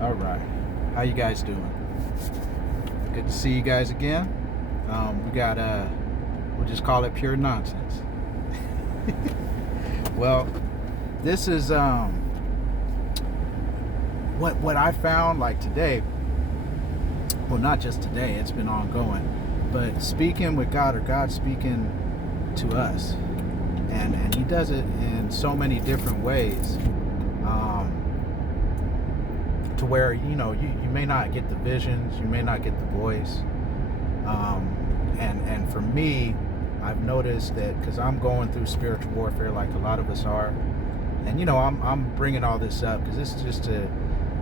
All right. How you guys doing? Good to see you guys again. We got we'll just call it pure nonsense. Well, this is what I found like today. Well, not just today, it's been ongoing. But speaking with God, or God speaking to us. And he does it in so many different ways. To where, you may not get the visions, you may not get the voice. And for me, I've noticed that because I'm going through spiritual warfare like a lot of us are. And, I'm bringing all this up because this is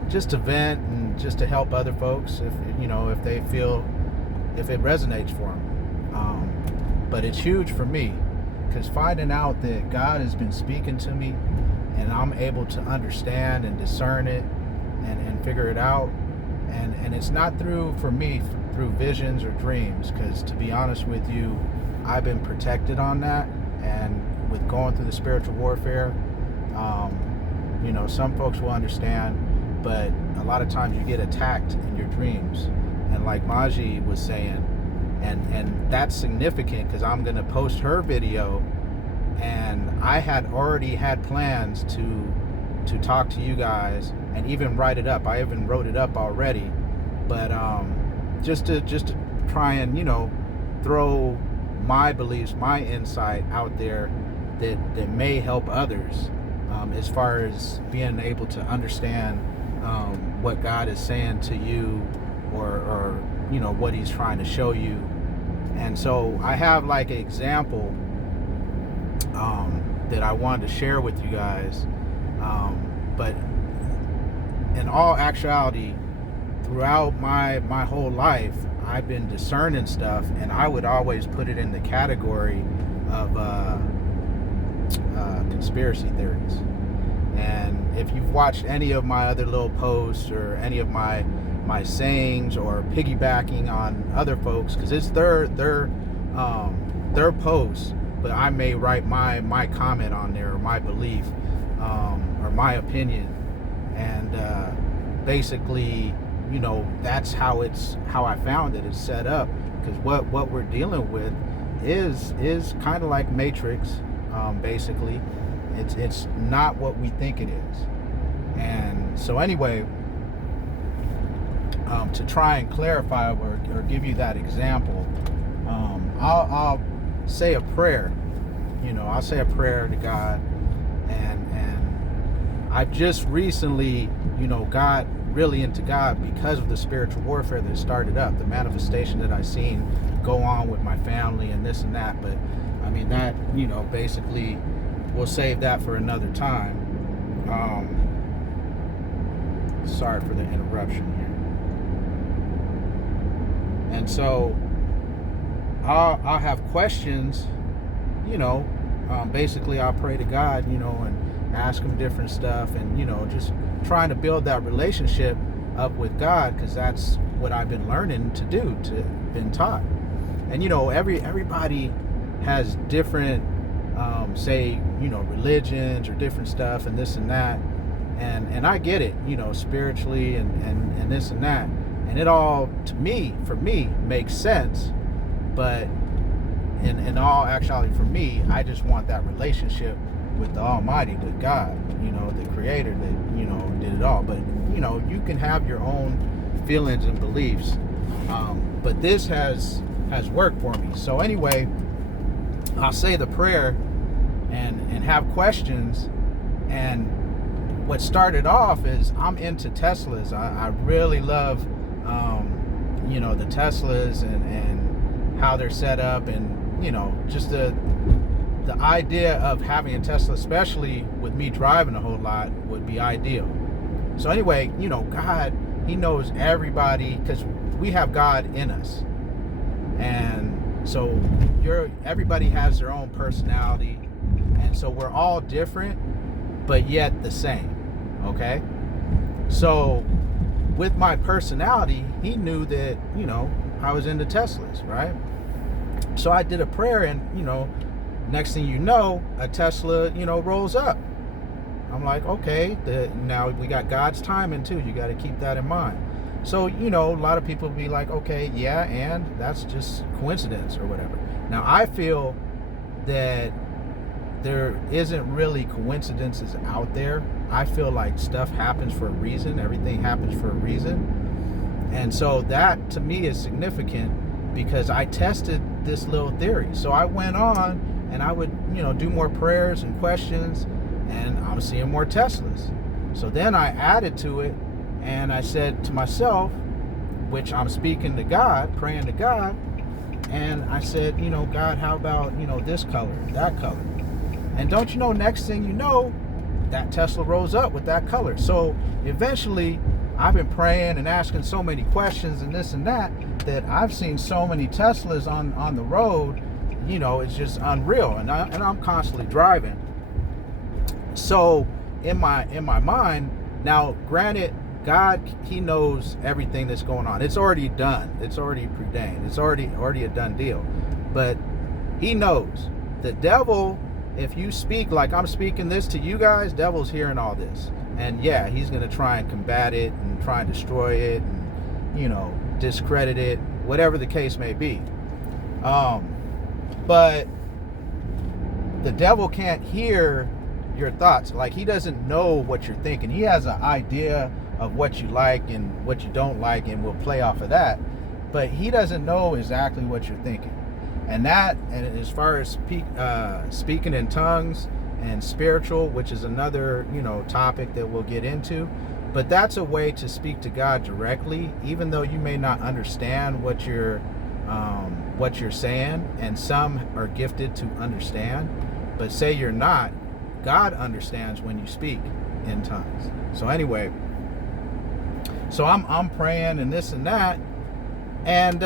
just to vent and just to help other folks if they feel, if it resonates for them. But it's huge for me because finding out that God has been speaking to me and I'm able to understand and discern it and figure it out. And it's not through visions or dreams, because to be honest with you, I've been protected on that. And with going through the spiritual warfare, some folks will understand, but a lot of times you get attacked in your dreams. And like Maji was saying, and that's significant because I'm going to post her video, and I had already had plans to talk to you guys and even write it up. I even wrote it up already, but just to try and throw my beliefs, my insight out there that may help others, as far as being able to understand what God is saying to you, or what he's trying to show you. And so I have like an example that I wanted to share with you guys. But in all actuality, throughout my whole life, I've been discerning stuff, and I would always put it in the category of conspiracy theories. And if you've watched any of my other little posts or any of my sayings, or piggybacking on other folks, because it's their posts, but I may write my comment on there, or my belief, or my opinion, and basically, that's how I found it. It's set up because what we're dealing with is kind of like Matrix. Basically, it's not what we think it is. And so anyway, to try and clarify or give you that example, I'll say a prayer. I'll say a prayer to God, and I've just recently, got really into God because of the spiritual warfare that started up, the manifestation that I've seen go on with my family and this and that. But I mean that, basically we'll save that for another time. Sorry for the interruption here. And so I'll have questions, basically I'll pray to God, and ask him different stuff, and just trying to build that relationship up with God, because that's what I've been learning to do, been taught. And everybody has different religions or different stuff and this and that, and I get it, spiritually and this and that, and it all for me makes sense. But in all actuality, for me, I just want that relationship with the Almighty, with God, the Creator that did it all. But you can have your own feelings and beliefs, but this has worked for me. So anyway, I'll say the prayer and have questions. And what started off is, I'm into Teslas. I really love the Teslas and how they're set up, and just the idea of having a Tesla, especially with me driving a whole lot, would be ideal. So anyway, God, he knows everybody, because we have God in us. And so everybody has their own personality, and so we're all different, but yet the same. Okay? So with my personality, he knew that, I was into Teslas, right? So I did a prayer, and next thing you know, a Tesla rolls up. I'm like, okay, now we got God's timing too. You got to keep that in mind. So, a lot of people be like, okay, yeah, and that's just coincidence or whatever. Now, I feel that there isn't really coincidences out there. I feel like stuff happens for a reason. Everything happens for a reason. And so that to me is significant because I tested this little theory. So I went on and I would, do more prayers and questions, and I was seeing more Teslas. So then I added to it, and I said to myself, which I'm speaking to God, praying to God, and I said, God, how about, this color, that color? And don't you know, next thing you know, that Tesla rose up with that color. So eventually, I've been praying and asking so many questions and this and that I've seen so many Teslas on the road, it's just unreal. And I'm constantly driving. So in my mind, now granted, God, he knows everything that's going on. It's already done. It's already preordained. It's already a done deal. But he knows. The devil, if you speak like I'm speaking this to you guys, devil's hearing all this. And yeah, he's going to try and combat it and try and destroy it and, discredit it, whatever the case may be. But the devil can't hear your thoughts. Like, he doesn't know what you're thinking. He has an idea of what you like and what you don't like, and will play off of that. But he doesn't know exactly what you're thinking. And as far as speaking in tongues and spiritual, which is another, topic that we'll get into, but that's a way to speak to God directly, even though you may not understand what you're saying, and some are gifted to understand. But say you're not, God understands when you speak in tongues. So anyway, so I'm praying and this and that, and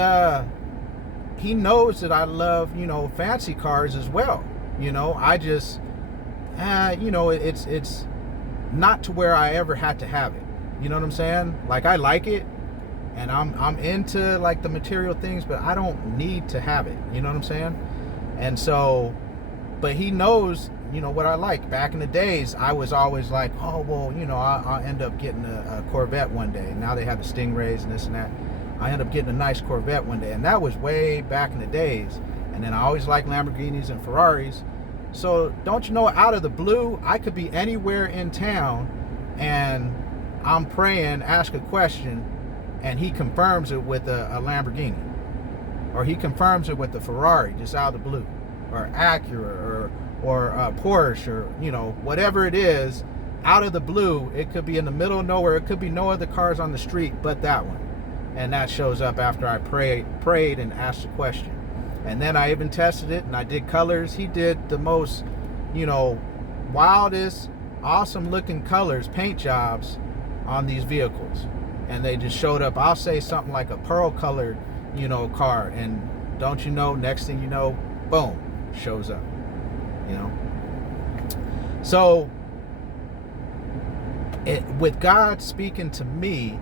he knows that I love, fancy cars as well. I just, it's not to where I ever had to have it. You know what I'm saying? Like, I like it, and I'm into like the material things, but I don't need to have it. You know what I'm saying? And so, but he knows, what I like. Back in the days, I was always like, oh, well, I'll end up getting a Corvette one day. Now they have the Stingrays and this and that. I end up getting a nice Corvette one day. And that was way back in the days. And then I always liked Lamborghinis and Ferraris. So don't you know, out of the blue, I could be anywhere in town and I'm praying, ask a question, and he confirms it with a Lamborghini. Or he confirms it with a Ferrari, just out of the blue. Or Acura, or a Porsche, or, whatever it is, out of the blue. It could be in the middle of nowhere. It could be no other cars on the street but that one. And that shows up after I prayed and asked a question. And then I even tested it, and I did colors. He did the most, wildest, awesome looking colors, paint jobs on these vehicles. And they just showed up. I'll say something like a pearl colored, car. And don't you know, next thing you know, boom, shows up. So with God speaking to me,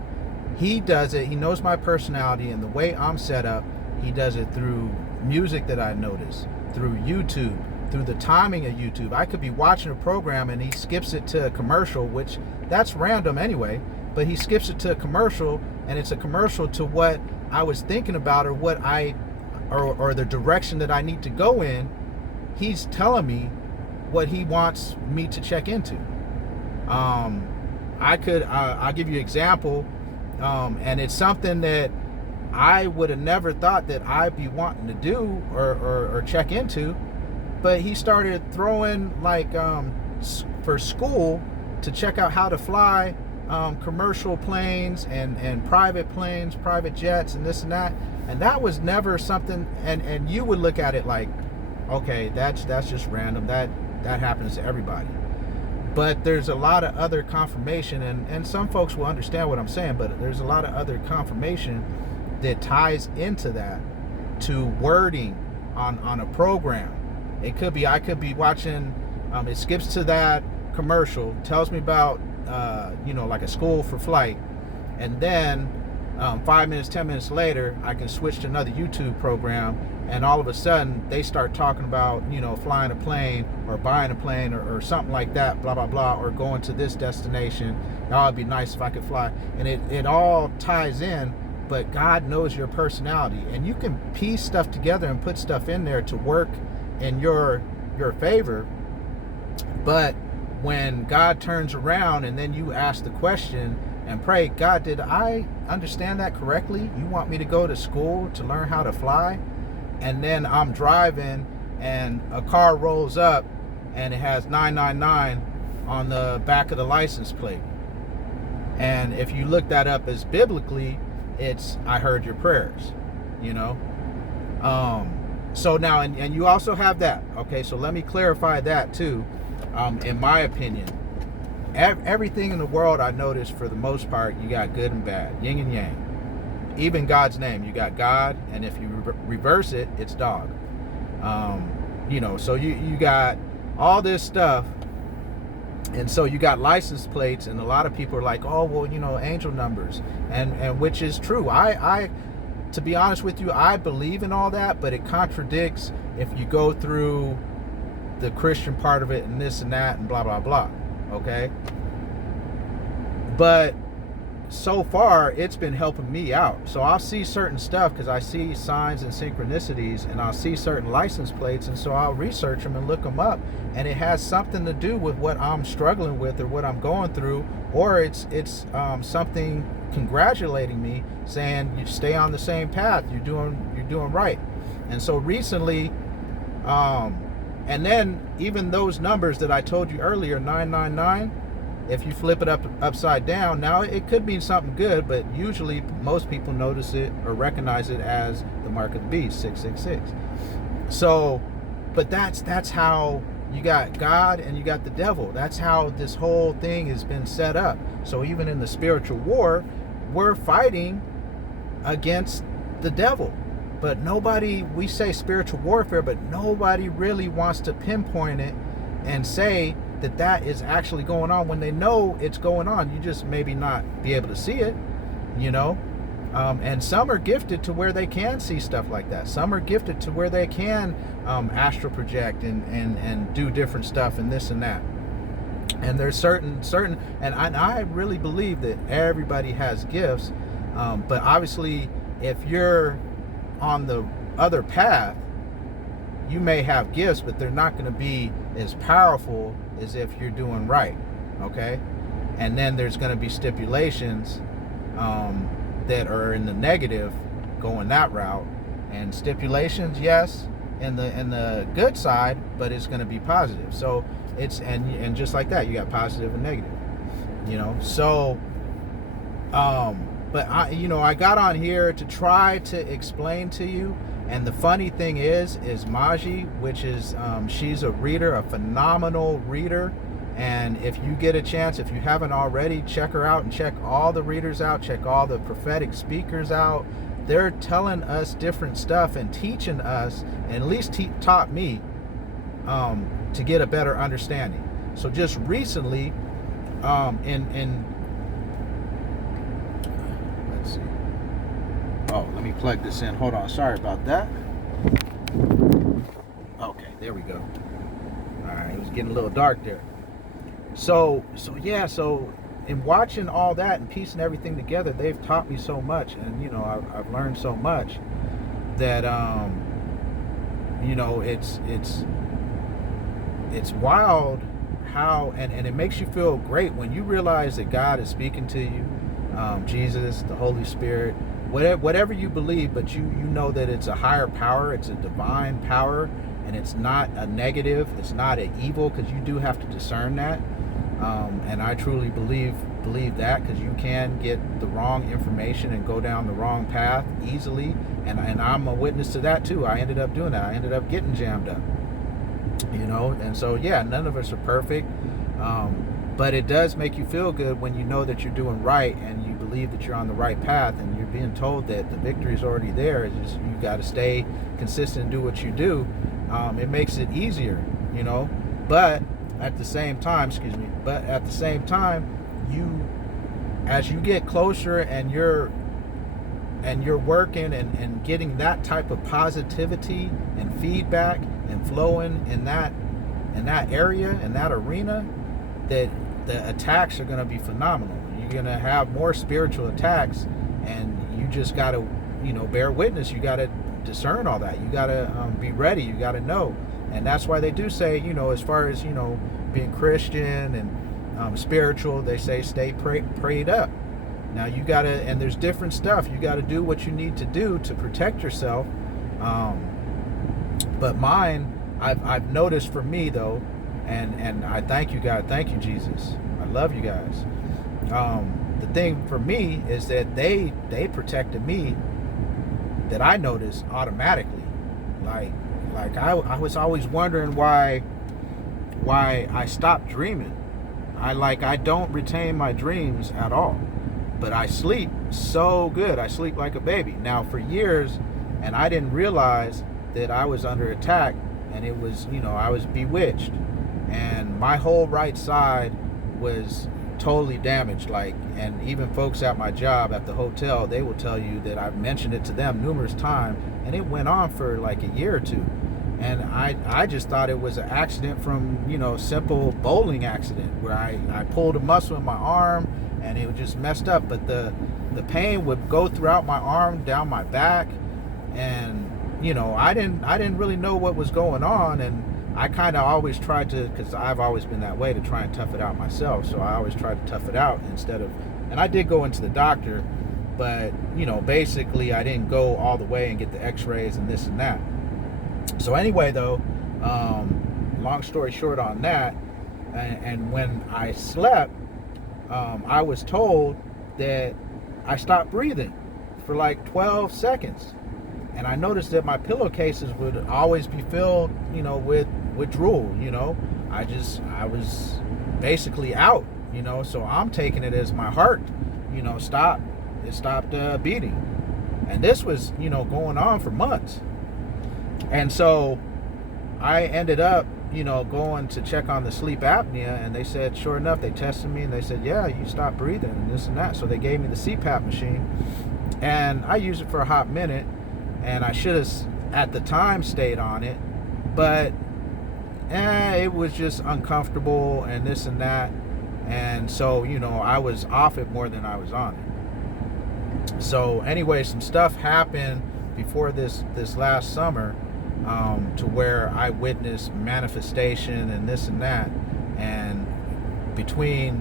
he does it. He knows my personality and the way I'm set up. He does it through music that I notice, through YouTube, through the timing of YouTube. I could be watching a program and he skips it to a commercial, which that's random anyway, but he skips it to a commercial, and it's a commercial to what I was thinking about, or what or the direction that I need to go in. He's telling me what he wants me to check into. I'll give you an example, and it's something that I would have never thought that I'd be wanting to do or check into, but he started throwing like for school to check out how to fly commercial planes and private planes, private jets, and this and that. And that was never something, and you would look at it like, okay, that's just random. That happens to everybody. But there's a lot of other confirmation, and some folks will understand what I'm saying, but there's a lot of other confirmation that ties into that, to wording on a program. It could be, I could be watching, it skips to that commercial, tells me about, like a school for flight, and then 5 minutes, 10 minutes later, I can switch to another YouTube program, and all of a sudden they start talking about, flying a plane or buying a plane or something like that, blah, blah, blah, or going to this destination. Oh, it'd be nice if I could fly. And it all ties in, but God knows your personality, and you can piece stuff together and put stuff in there to work in your favor. But when God turns around and then you ask the question and pray, God, did I understand that correctly? You want me to go to school to learn how to fly? And then I'm driving and a car rolls up and it has 999 on the back of the license plate. And if you look that up as biblically, it's, I heard your prayers, So now, and you also have that. Okay, so let me clarify that too. In my opinion, everything in the world, I noticed for the most part, you got good and bad, yin and yang. Even God's name, you got God, and if you reverse it, it's dog. So you got all this stuff, and so you got license plates, and a lot of people are like, oh, well, angel numbers, and which is true. I to be honest with you, I believe in all that, but it contradicts if you go through the Christian part of it and this and that and blah, blah, blah. Okay. But so far it's been helping me out. So I'll see certain stuff because I see signs and synchronicities, and I'll see certain license plates, and so I'll research them and look them up, and it has something to do with what I'm struggling with or what I'm going through, or it's something congratulating me, saying you stay on the same path, you're doing right. And so recently, and then even those numbers that I told you earlier, 999, if you flip it upside down, now it could mean something good, but usually most people notice it or recognize it as the mark of the beast, 666. So, but that's how you got God and you got the devil. That's how this whole thing has been set up. So even in the spiritual war, we're fighting against the devil. But nobody, we say spiritual warfare, but nobody really wants to pinpoint it and say that is actually going on when they know it's going on. You just maybe not be able to see it, and some are gifted to where they can see stuff like that. Some are gifted to where they can astral project and do different stuff and this and that. And there's certain, and I really believe that everybody has gifts, but obviously if you're on the other path, you may have gifts, but they're not going to be as powerful as if you're doing right. Okay. And then there's going to be stipulations that are in the negative, going that route, and stipulations, yes, in the good side, but it's going to be positive. So it's and just like that, you got positive and negative, so but I got on here to try to explain to you. And the funny thing is Maji, which is she's a reader, a phenomenal reader. And if you get a chance, if you haven't already, check her out and check all the readers out, check all the prophetic speakers out. They're telling us different stuff and teaching us, and at least taught me to get a better understanding. So just recently, in let's see. Oh, let me plug this in. Hold on. Sorry about that. Okay, there we go. All right, it was getting a little dark there. So in watching all that and piecing everything together, they've taught me so much, and I've learned so much that it's wild how and it makes you feel great when you realize that God is speaking to you, Jesus, the Holy Spirit, whatever you believe, but you know that it's a higher power, it's a divine power, and it's not a negative, it's not an evil, because you do have to discern that. And I truly believe that, because you can get the wrong information and go down the wrong path easily, and I'm a witness to that too. I ended up doing that. I ended up getting jammed up, and so none of us are perfect, but it does make you feel good when you know that you're doing right and you believe that you're on the right path, and you're being told that the victory is already there. It's just you got to stay consistent and do what you do. It makes it easier, but at the same time, you, as you get closer and you're and you're working and getting that type of positivity and feedback and flowing in that area, in that arena, that the attacks are going to be phenomenal. You're going to have more spiritual attacks, and you just got to, bear witness. You got to discern all that. You got to be ready. You got to know. And that's why they do say, as far as, being Christian and spiritual, they say stay prayed up. Now you got to, and there's different stuff. You got to do what you need to do to protect yourself. But mine, I've noticed for me though, and I thank you God, thank you Jesus, I love you guys. The thing for me is that they protected me, that I noticed automatically. Like I was always wondering why I stopped dreaming. I don't retain my dreams at all, but I sleep so good. I sleep like a baby now for years, and I didn't realize that I was under attack, and it was, I was bewitched, and my whole right side was totally damaged. And even folks at my job at the hotel, they will tell you that I've mentioned it to them numerous times, and it went on for like a year or two. And I just thought it was an accident from, simple bowling accident where I pulled a muscle in my arm and it just messed up. But the pain would go throughout my arm, down my back, and I didn't really know what was going on. And I kind of always tried to, because I've always been that way, to try and tough it out myself. So I always tried to tough it out instead of, and I did go into the doctor, but basically I didn't go all the way and get the x-rays and this and that. So anyway though, long story short on that, and when I slept, I was told that I stopped breathing for like 12 seconds. And I noticed that my pillowcases would always be filled, with drool. I was basically out, so I'm taking it as my heart, stopped beating. And this was, going on for months. And so I ended up, going to check on the sleep apnea, and they said, sure enough, they tested me and they said, yeah, you stopped breathing and this and that. So they gave me the CPAP machine, and I used it for a hot minute, and I should have at the time stayed on it, but it was just uncomfortable and this and that. And so, I was off it more than I was on it. So anyway, some stuff happened before this last summer, to where I witnessed manifestation and this and that. And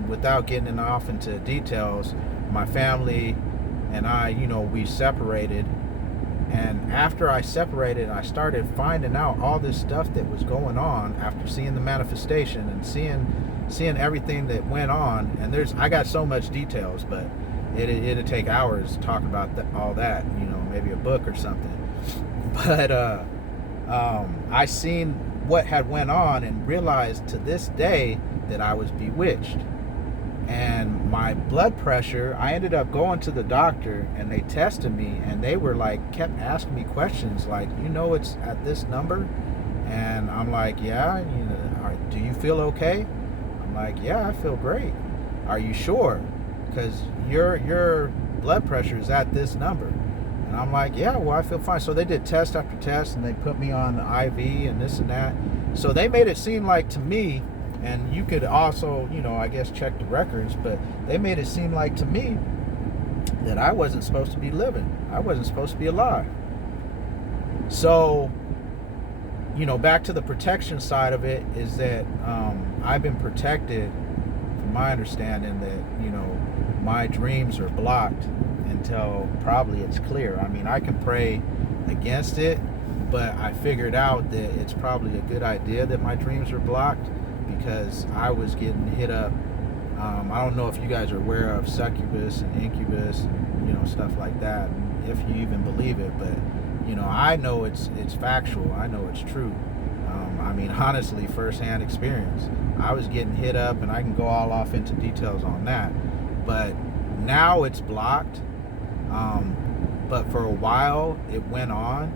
without getting off into details, my family and I, we separated. And after I separated, I started finding out all this stuff that was going on after seeing the manifestation and seeing everything that went on. And I got so much details, but it'd take hours to talk about all that, maybe a book or something. But I seen what had went on and realized to this day that I was bewitched. And my blood pressure, I ended up going to the doctor, and they tested me, and they were kept asking me questions like, it's at this number? And I'm like, yeah. Do you feel okay? I'm like, yeah, I feel great. Are you sure? Because your blood pressure is at this number. And I'm like, yeah, well, I feel fine. So they did test after test, and they put me on the IV and this and that. So they made it seem like to me, and you could also, I guess check the records, but they made it seem like to me that I wasn't supposed to be living. I wasn't supposed to be alive. So, back to the protection side of it is that I've been protected, from my understanding, that, my dreams are blocked until probably it's clear. I mean, I can pray against it, but I figured out that it's probably a good idea that my dreams are blocked, because I was getting hit up. I don't know if you guys are aware of succubus and incubus and stuff like that, and if you even believe it, but I know it's factual. I know it's true. I mean, honestly, firsthand experience. I was getting hit up, and I can go all off into details on that, but now it's blocked. But for a while it went on,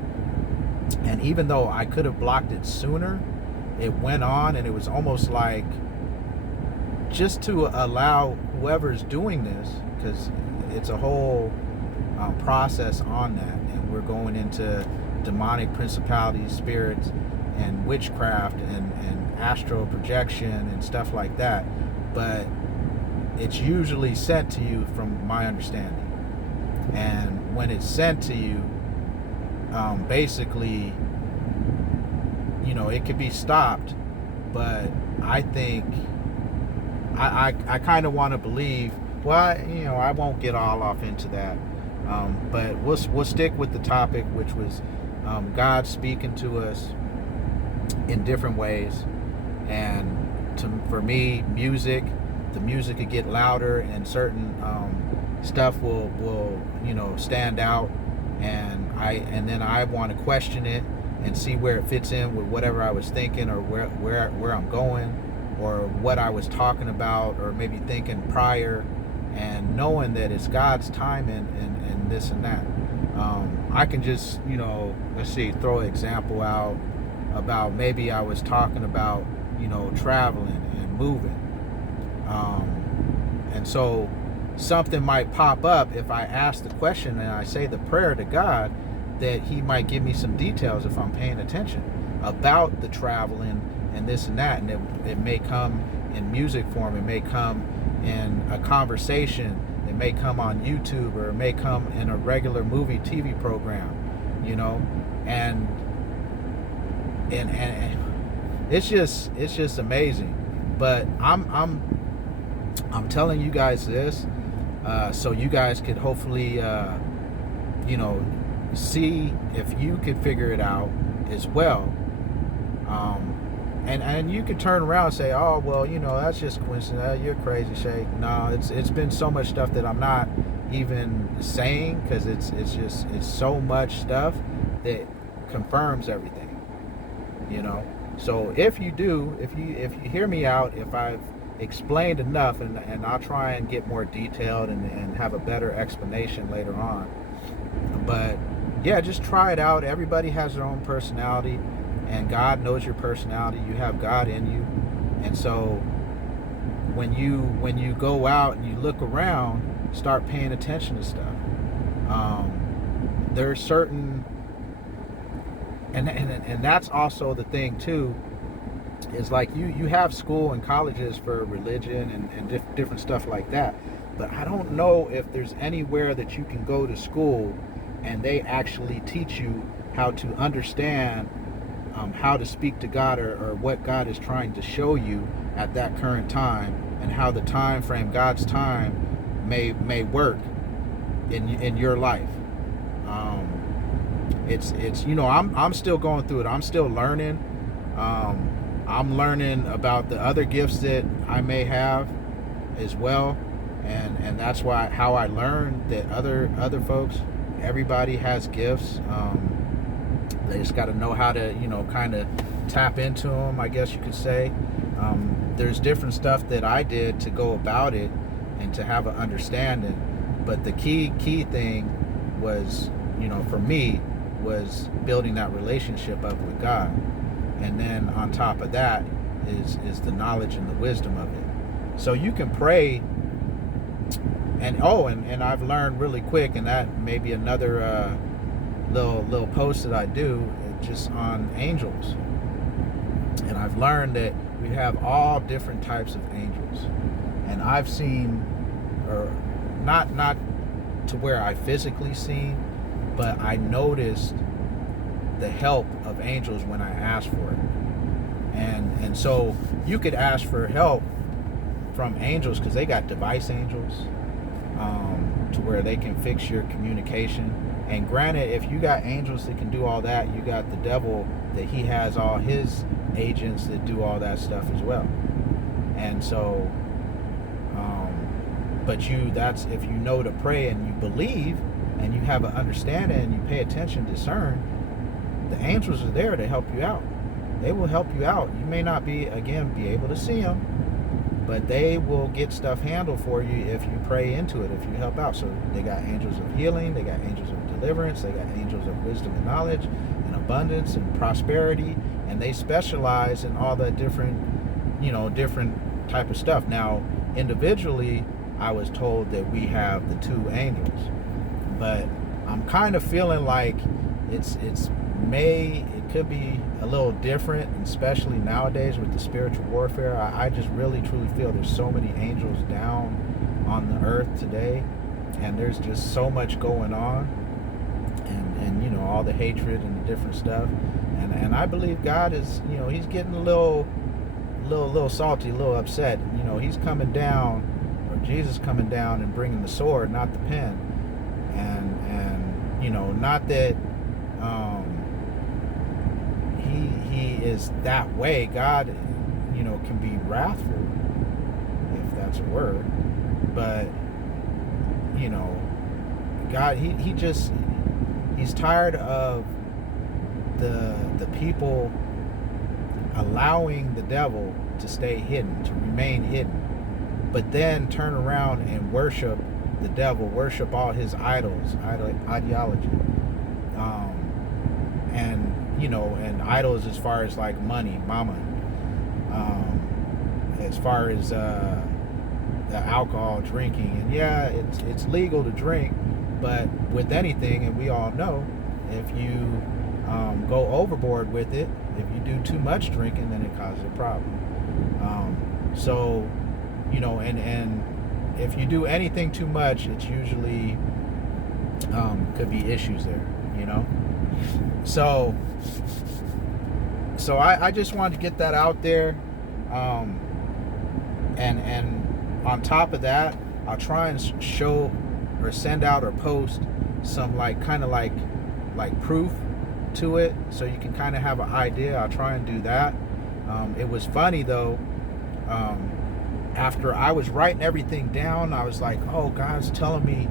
and even though I could have blocked it sooner, it went on, and it was almost like just to allow whoever's doing this, because it's a whole process on that, and we're going into demonic principalities, spirits, and witchcraft, and astral projection and stuff like that. But it's usually sent to you, from my understanding. And when it's sent to you, basically, it could be stopped. But I think I kind of want to believe. Well, I won't get all off into that. But we'll stick with the topic, which was God speaking to us in different ways. And for me, the music could get louder, and certain stuff will stand out, and then I want to question it and see where it fits in with whatever I was thinking, or where I'm going, or what I was talking about, or maybe thinking prior, and knowing that it's God's time and this and that. I can just, throw an example out about, maybe I was talking about, traveling and moving. And so something might pop up if I ask the question and I say the prayer to God, that he might give me some details if I'm paying attention about the traveling and this and that. And it may come in music form, it may come in a conversation, it may come on YouTube, or it may come in a regular movie TV program, and it's just amazing. But I'm telling you guys this, so you guys could hopefully see if you could figure it out as well. And you could turn around and say, oh, well, that's just coincidence. You're crazy, Shay. No, it's been so much stuff that I'm not even saying, because it's so much stuff that confirms everything. So if you hear me out, if I've explained enough, and I'll try and get more detailed and have a better explanation later on. But yeah, just try it out. Everybody has their own personality, and God knows your personality. You have God in you. And so when you go out and you look around, start paying attention to stuff. There's certain, and that's also the thing too, is like you have school and colleges for religion and different stuff like that. But I don't know if there's anywhere that you can go to school and they actually teach you how to understand how to speak to God, or what God is trying to show you at that current time, and how the time frame, God's time, may work in your life. It's I'm still going through it. I'm still learning. I'm learning about the other gifts that I may have as well, and that's how I learned that other folks, everybody has gifts. They just got to know how to kind of tap into them, I guess you could say. There's different stuff that I did to go about it and to have an understanding, but the key thing was, for me, was building that relationship up with God. And then on top of that is the knowledge and the wisdom of it. So you can pray, and I've learned really quick, and that may be another little post that I do, just on angels. And I've learned that we have all different types of angels. And I've seen, or not to where I physically seen, but I noticed the help of angels when I asked for it. And so you could ask for help from angels, because they got device angels, to where they can fix your communication. And granted, if you got angels that can do all that, you got the devil, that he has all his agents that do all that stuff as well. And so but that's if you know to pray and you believe and you have an understanding and you pay attention, discern, the angels are there to help you out. They will help you out. You may not be able to see them, but they will get stuff handled for you if you pray into it, if you help out. So they got angels of healing, they got angels of deliverance, they got angels of wisdom and knowledge and abundance and prosperity, and they specialize in all that different type of stuff. Now, individually, I was told that we have the two angels, But I'm kind of feeling like it could be a little different, especially nowadays with the spiritual warfare. I just really truly feel there's so many angels down on the earth today, and there's just so much going on, and all the hatred and the different stuff, and I believe God is, he's getting a little salty, a little upset. He's coming down, or Jesus coming down and bringing the sword, not the pen, and not that he is that way. God, can be wrathful, if that's a word, but God, he's tired of the people allowing the devil to stay hidden, to remain hidden, but then turn around and worship the devil, worship all his idols, ideology, and idols as far as like money, mama, as far as the alcohol, drinking, and yeah, it's legal to drink, but with anything, and we all know, if you go overboard with it, if you do too much drinking, then it causes a problem. So, and if you do anything too much, it's usually could be issues there, So I just wanted to get that out there, and on top of that, I'll try and show or send out or post some kind of proof to it, so you can kind of have an idea. I'll try and do that. It was funny though, after I was writing everything down, I was like, oh, God's telling me,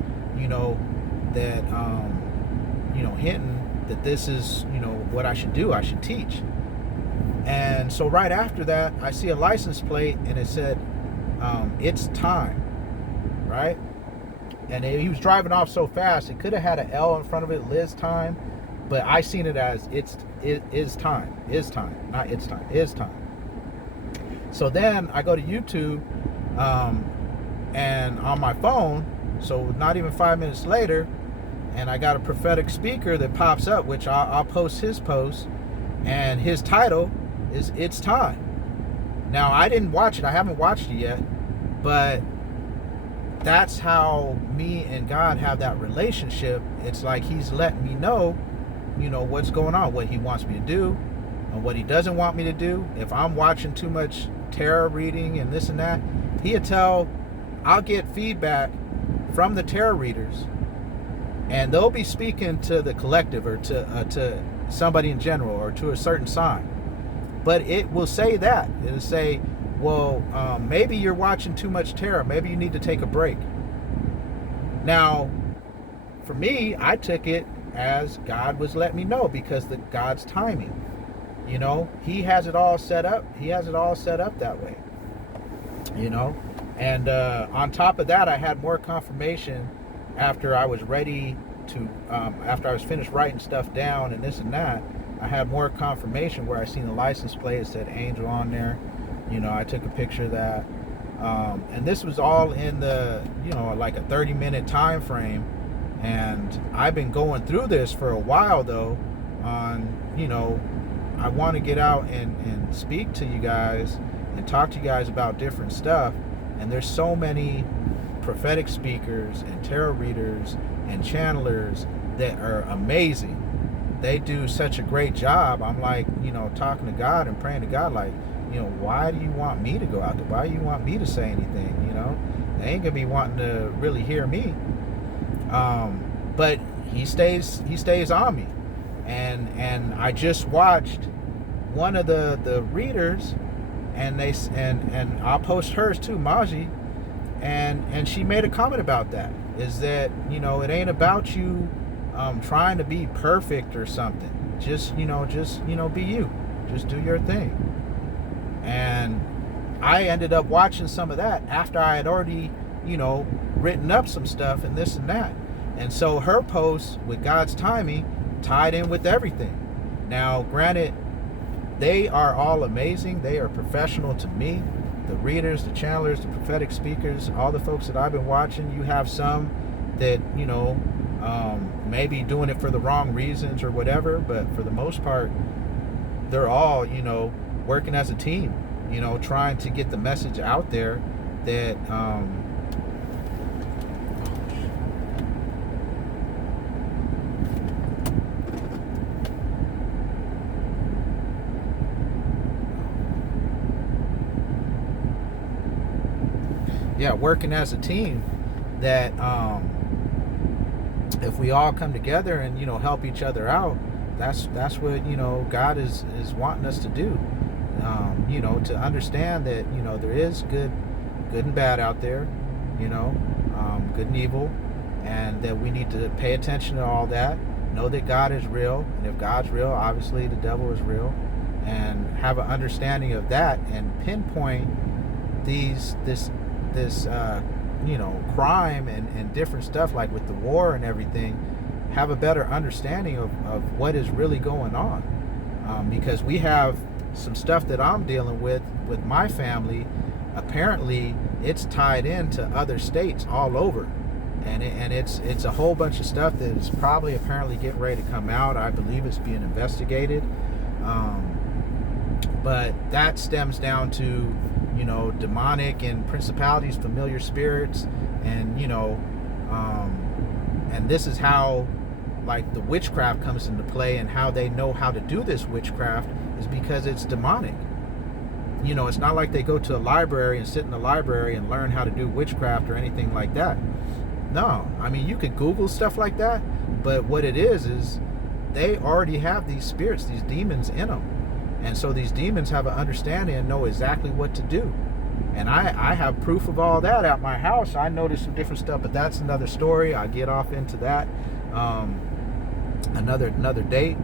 that hinting that this is, what I should do, I should teach. And so right after that, I see a license plate, and it said, it's time, right? And he was driving off so fast, it could have had an L in front of it, Liz time, but I seen it as it is time, not it's time, is time. So then I go to YouTube, and on my phone, so not even 5 minutes later, and I got a prophetic speaker that pops up, which I'll post his post, and his title is "It's Time." Now, I didn't watch it, I haven't watched it yet, but that's how me and God have that relationship. It's like he's letting me know, what's going on, what he wants me to do, and what he doesn't want me to do. If I'm watching too much tarot reading and this and that, I'll get feedback from the tarot readers, and they'll be speaking to the collective, or to somebody in general, or to a certain sign. But it will say that. It'll say, well, maybe you're watching too much tarot. Maybe you need to take a break. Now, for me, I took it as God was letting me know, because God's timing. He has it all set up. He has it all set up that way. And on top of that, I had more confirmation after I was ready to, after I was finished writing stuff down and this and that. I had more confirmation where I seen the license plate. It said Angel on there. I took a picture of that. And this was all in the, like a 30-minute time frame. And I've been going through this for a while, though, on, I want to get out and speak to you guys and talk to you guys about different stuff. And there's so many prophetic speakers and tarot readers and channelers that are amazing. They do such a great job. I'm like, talking to God and praying to God, like, why do you want me to go out there? Why do you want me to say anything? They ain't gonna be wanting to really hear me. But he stays on me. And I just watched one of the readers, and I'll post hers too, Maji, and she made a comment about that. Is that, it ain't about you trying to be perfect or something. Just be you. Just do your thing. And I ended up watching some of that after I had already, written up some stuff and this and that. And so her post with God's timing tied in with everything. Now, granted, they are all amazing. They are professional to me. The readers, the channelers, the prophetic speakers, all the folks that I've been watching, you have some that maybe doing it for the wrong reasons or whatever, but for the most part, they're all working as a team, trying to get the message out there that working as a team, that if we all come together and help each other out, that's what God is wanting us to do. To understand that there is good and bad out there, good and evil, and that we need to pay attention to all that. Know that God is real, and if God's real, obviously the devil is real, and have an understanding of that, and pinpoint this crime and different stuff, like with the war and everything. Have a better understanding of what is really going on, because we have some stuff that I'm dealing with my family. Apparently it's tied into other states all over, and it's a whole bunch of stuff that is probably apparently getting ready to come out. I believe it's being investigated, but that stems down to demonic and principalities, familiar spirits, and and this is how like the witchcraft comes into play, and how they know how to do this witchcraft is because it's demonic. It's not like they go to a library and sit in the library and learn how to do witchcraft or anything like that. No, I mean, you could Google stuff like that, but what it is they already have these spirits, these demons in them. And so these demons have an understanding and know exactly what to do. And I have proof of all that at my house. I noticed some different stuff, but that's another story. I'll get off into that another date.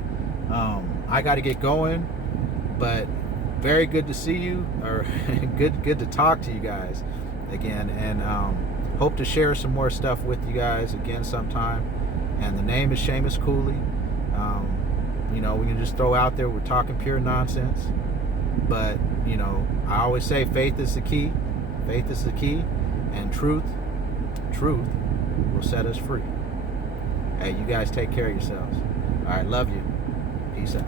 I got to get going, but very good to see you, or good to talk to you guys again, and hope to share some more stuff with you guys again sometime. And the name is Seamus Cooley. We can just throw out there, we're talking pure nonsense, but I always say faith is the key. Faith is the key, and truth will set us free. Hey, you guys take care of yourselves. All right, love you. Peace out.